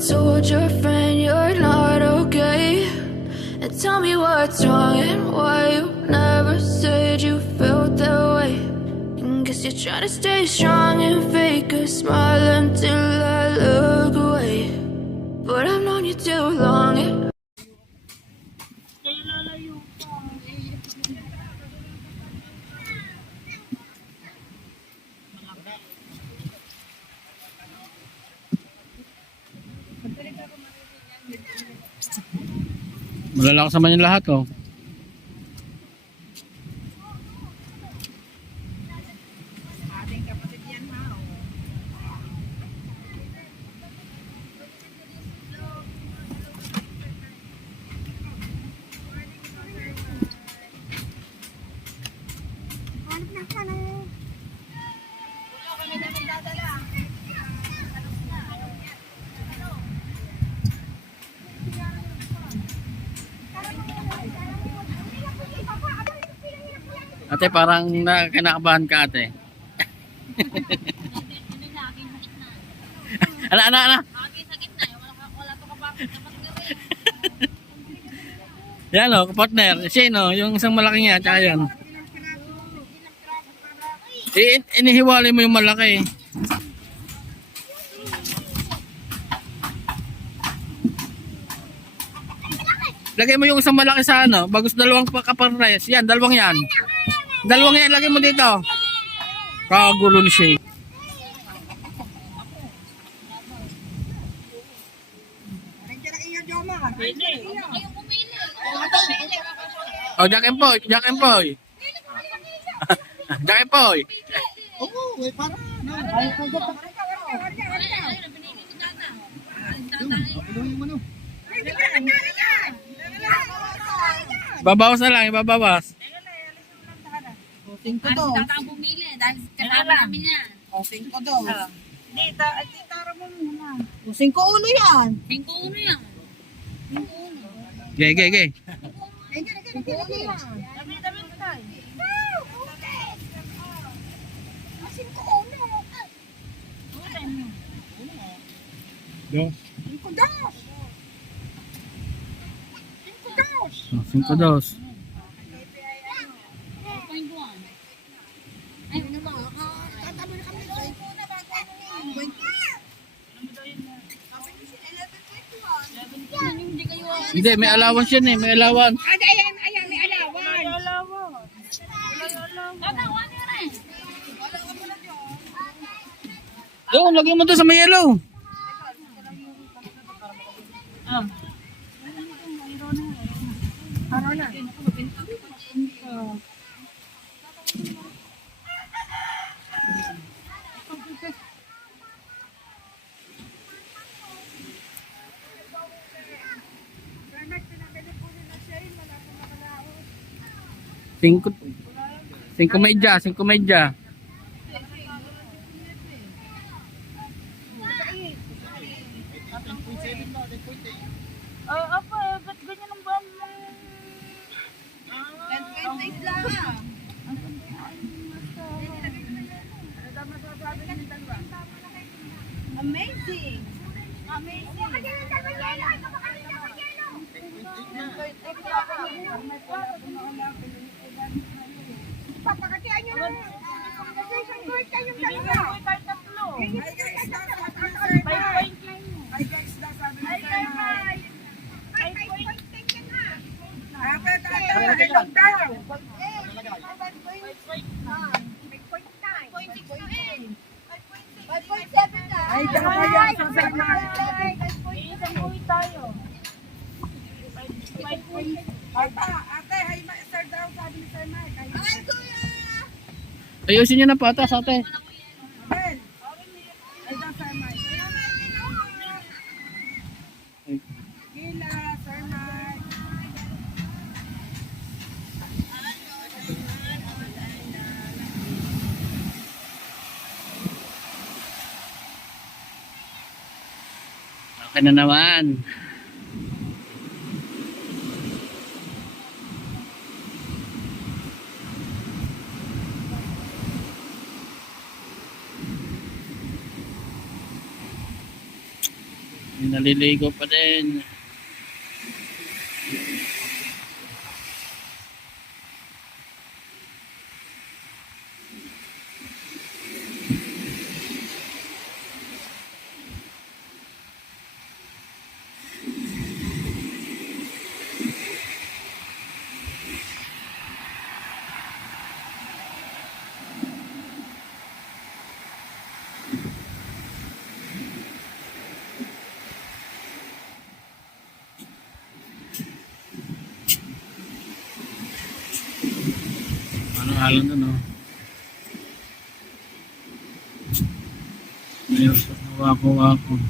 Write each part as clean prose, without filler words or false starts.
told your friend you're not okay? And tell me what's wrong and why you never said you felt that way. And guess you're trying to stay strong and fake a smile until I look away. But I've known you too long. Malalakas naman yung lahat, oh. Ating kapatid yan, ha? Ate, parang kinakabahan ka, ate. Ana. Yan, oh, partner. Siya, no, yung isang malaki niya, tsaka yan. Inihiwalay mo yung malaki. Lagay mo yung isang malaki sa ano, bagus dalawang kaparnes. Yan, dalawang yan. Dalawang yan, lagay mo dito. Kagulo ni Shay. Oh, Jack and Poy. Jack and Poy. Jack and Poy. Babawas na lang, ibabawas. 5 to. Tatang bumili dahil kasama namin yan. 5 to. Dita, at itara mo muna. 5 uno yan. 5-1 yan. 5-1. Gay. Dos. 5-2. Hindi, may allowance yan eh. May allowance. Ayan, may alawan. Doon, lagyan mo doon sa may yellow. Cinco medya. Apa, ba't ganyan ang bang? 10.6 lang. Amazing. Papakatian nyo na. Kasi isang court kayong dalawa. Ay guys, sabi na tayo. 5.10 yan ha. Apat, ilong daw. 5.7 na. Ay, dapat yan. Isang buhay tayo. Ate, hay sir daw, sabi ni Sir Mike. Ay, kuya! Ayusin nyo na patas, ate. Abel! Ay, daw, Sir Mike. Gila, Sir Mike. Okay na naman. May naliligo pa din. Ano halon doon, no? Ayos, wako-wako.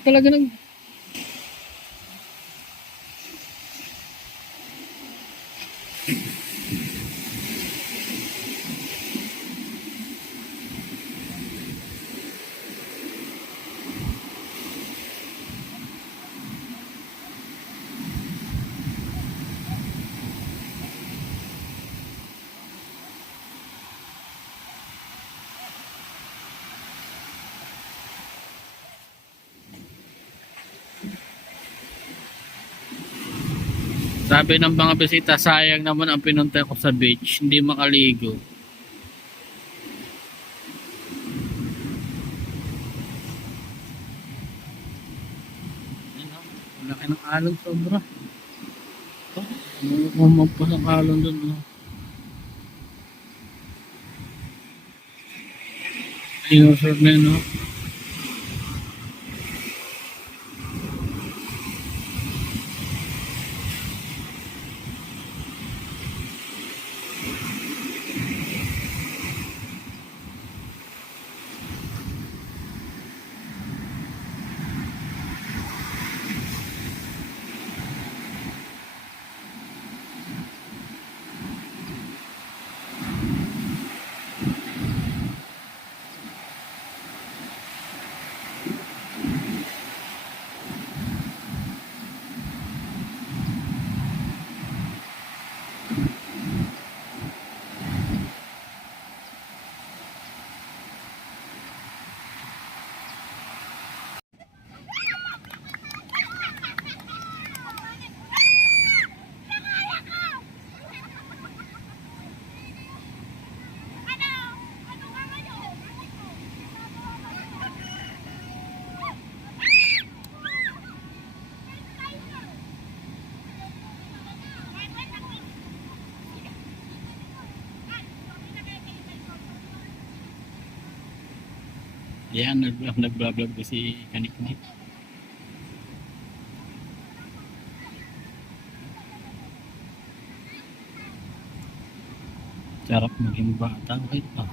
Talaga nang sabi ng mga bisita, sayang naman ang pinunta ko sa beach, hindi makaligo. Laki ng alon sobra. Umampas ang alon doon. No? Inosor na yun, no? Yan, nag-vlog ko si Kanik-Kanik. Sarap maging bata. Wait pa.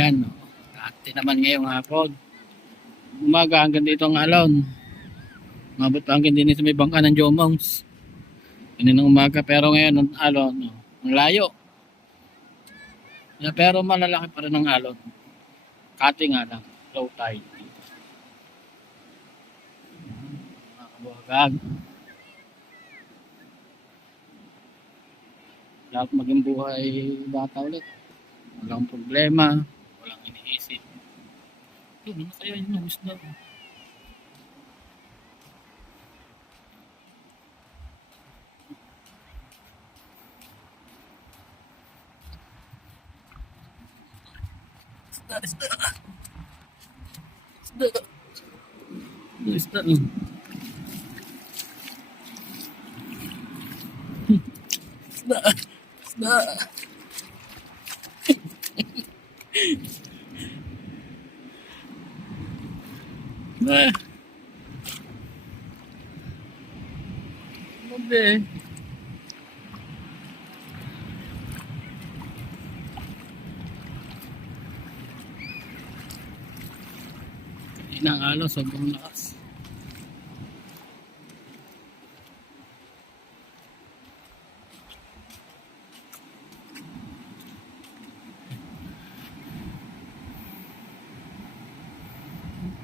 Yan, no. Dati naman ngayong hapon. umaga hanggang dito ang alon. Mabot pa hanggang din sa may bangka ng Jomongs. Kaninang umaga, pero ngayon ang alon, no, ang layo. Yeah, pero malalaki pa rin ang alon. Kati nga lang, low tide. Mga kabuhagag. Lahat maging buhay bata ulit. Walang problema, walang iniisip. Ano na kaya yun ang isda? Isda. Isda. Isda. Isda. Isda. Grabe. Inang alon, sobrang lakas.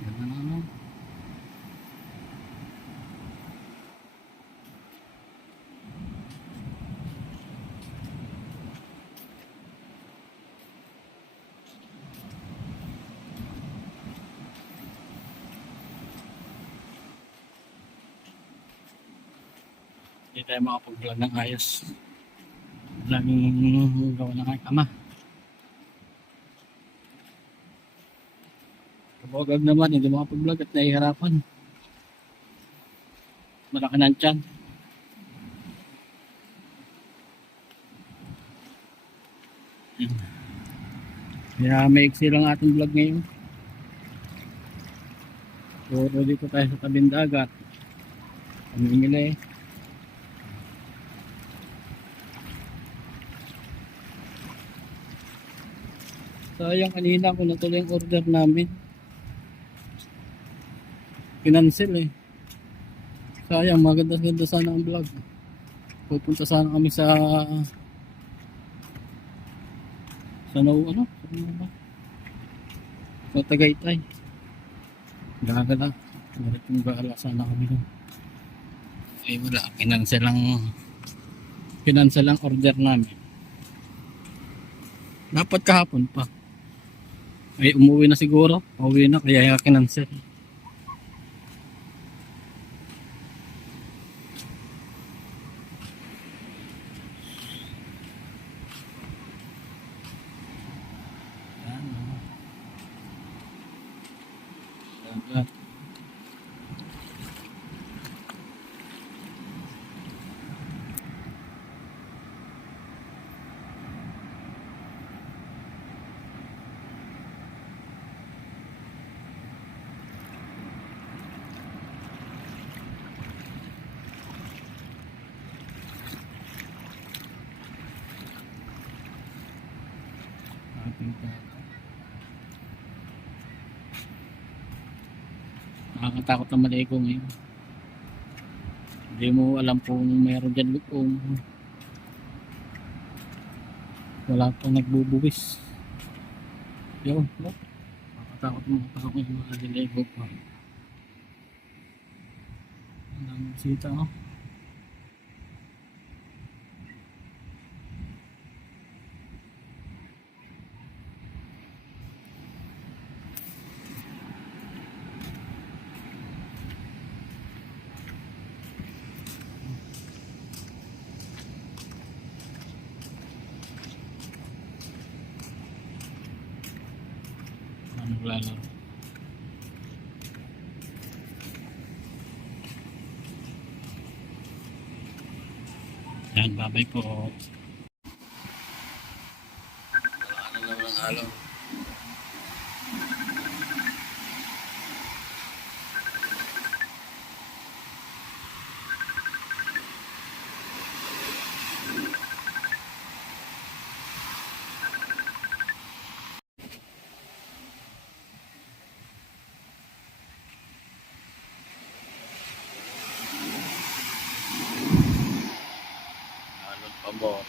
Yan na naman. Hindi tayo makapag-vlog ng ayos. Laging gawa ng aking ama. Kabogag naman, hindi makapag-vlog at nahihirapan. Malaki ng tiyan. Kaya maiksi lang ating vlog ngayon. Puro dito tayo sa tabing dagat. Pamimili. Sayang kanina kung natuloy yung order namin. Kinancel eh. Sayang, maganda-ganda sana ang vlog. Pupunta sana kami sa ano? Sa Tagaytay. Gagala. Maritong gala sana kami doon. Eh wala, kinancel ang order namin. Dapat kahapon pa. Ay umuwi na siguro. Umuwi na kaya kinancel. Dagat. Ating dagat. Nakakatakot na maligo ngayon. Hindi mo alam kung meron dyan kung wala pang nagbubuwis. Yun, nakakatakot mo yung mga diligo pa. Ang daming sita, oh. Naglalaro. Yan, babay po. Wala na naman ang halo. po.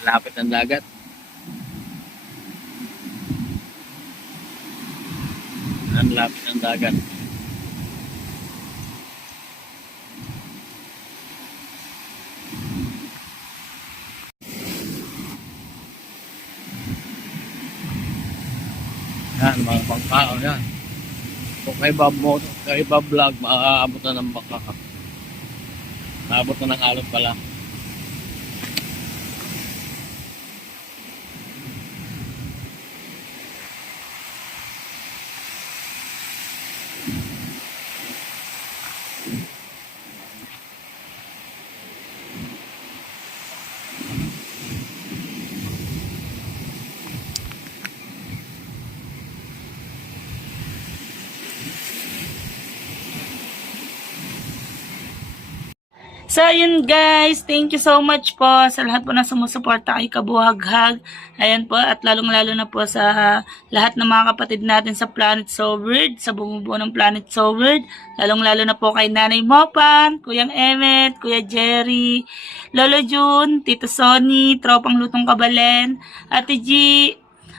Lapit ng dagat. Ang lapit ng dagat. Yan, mga pangkao yan. Kung kay Bob Vlog, maaabot na ng baka. Maabot na ng alot pala. So, yun guys, thank you so much po sa lahat po na sumusuporta kay Kabuhaghag. Ayan po, at lalong-lalo na po sa lahat ng mga kapatid natin sa Planet Soward, sa bumubuo ng Planet Soward. Lalong-lalo na po kay Nanay Mopan, Kuyang Emmet, Kuya Jerry, Lolo June, Tito Sonny, Tropang Lutong Kabalen, Ate G,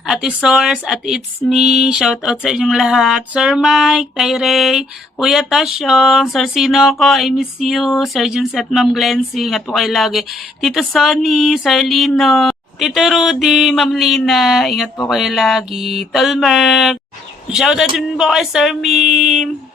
Ate Source, at It's Me, shout out sa inyong lahat. Sir Mike, Tyrey, Kuya Tasyong, Sir Sinoco, I miss you, Sir Junset, Ma'am Glency, ingat po kayo lagi. Tito Sonny, Sir Lino, Tito Rudy, Ma'am Lina, ingat po kayo lagi. Tolmerk, shout out din po kay Sir Mim,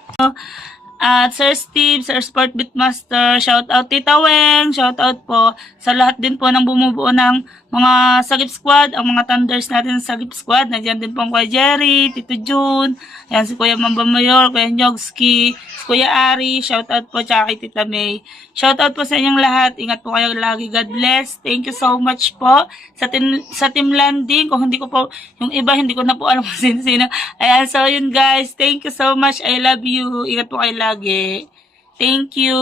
at Sir Steve, Sir Sport Beatmaster, shout out Tita Weng, shout out po sa lahat din po ng bumubuo ng mga Sagip Squad, ang mga Thunders natin sa Sagip Squad. Nandiyan din po ang Kuya Jerry, Tito June, ayan si Kuya Mamba Mayor, Kuya Nyogski, si Kuya Ari, shout out po, tsaka kay Tita May. Shout out po sa inyong lahat, ingat po kayo lagi, God bless, thank you so much po sa team landing. Kung hindi ko po, yung iba hindi ko na po alam kung sino-sino. Ayan, so yun guys, thank you so much, I love you, ingat po kayo lagi. Thank you.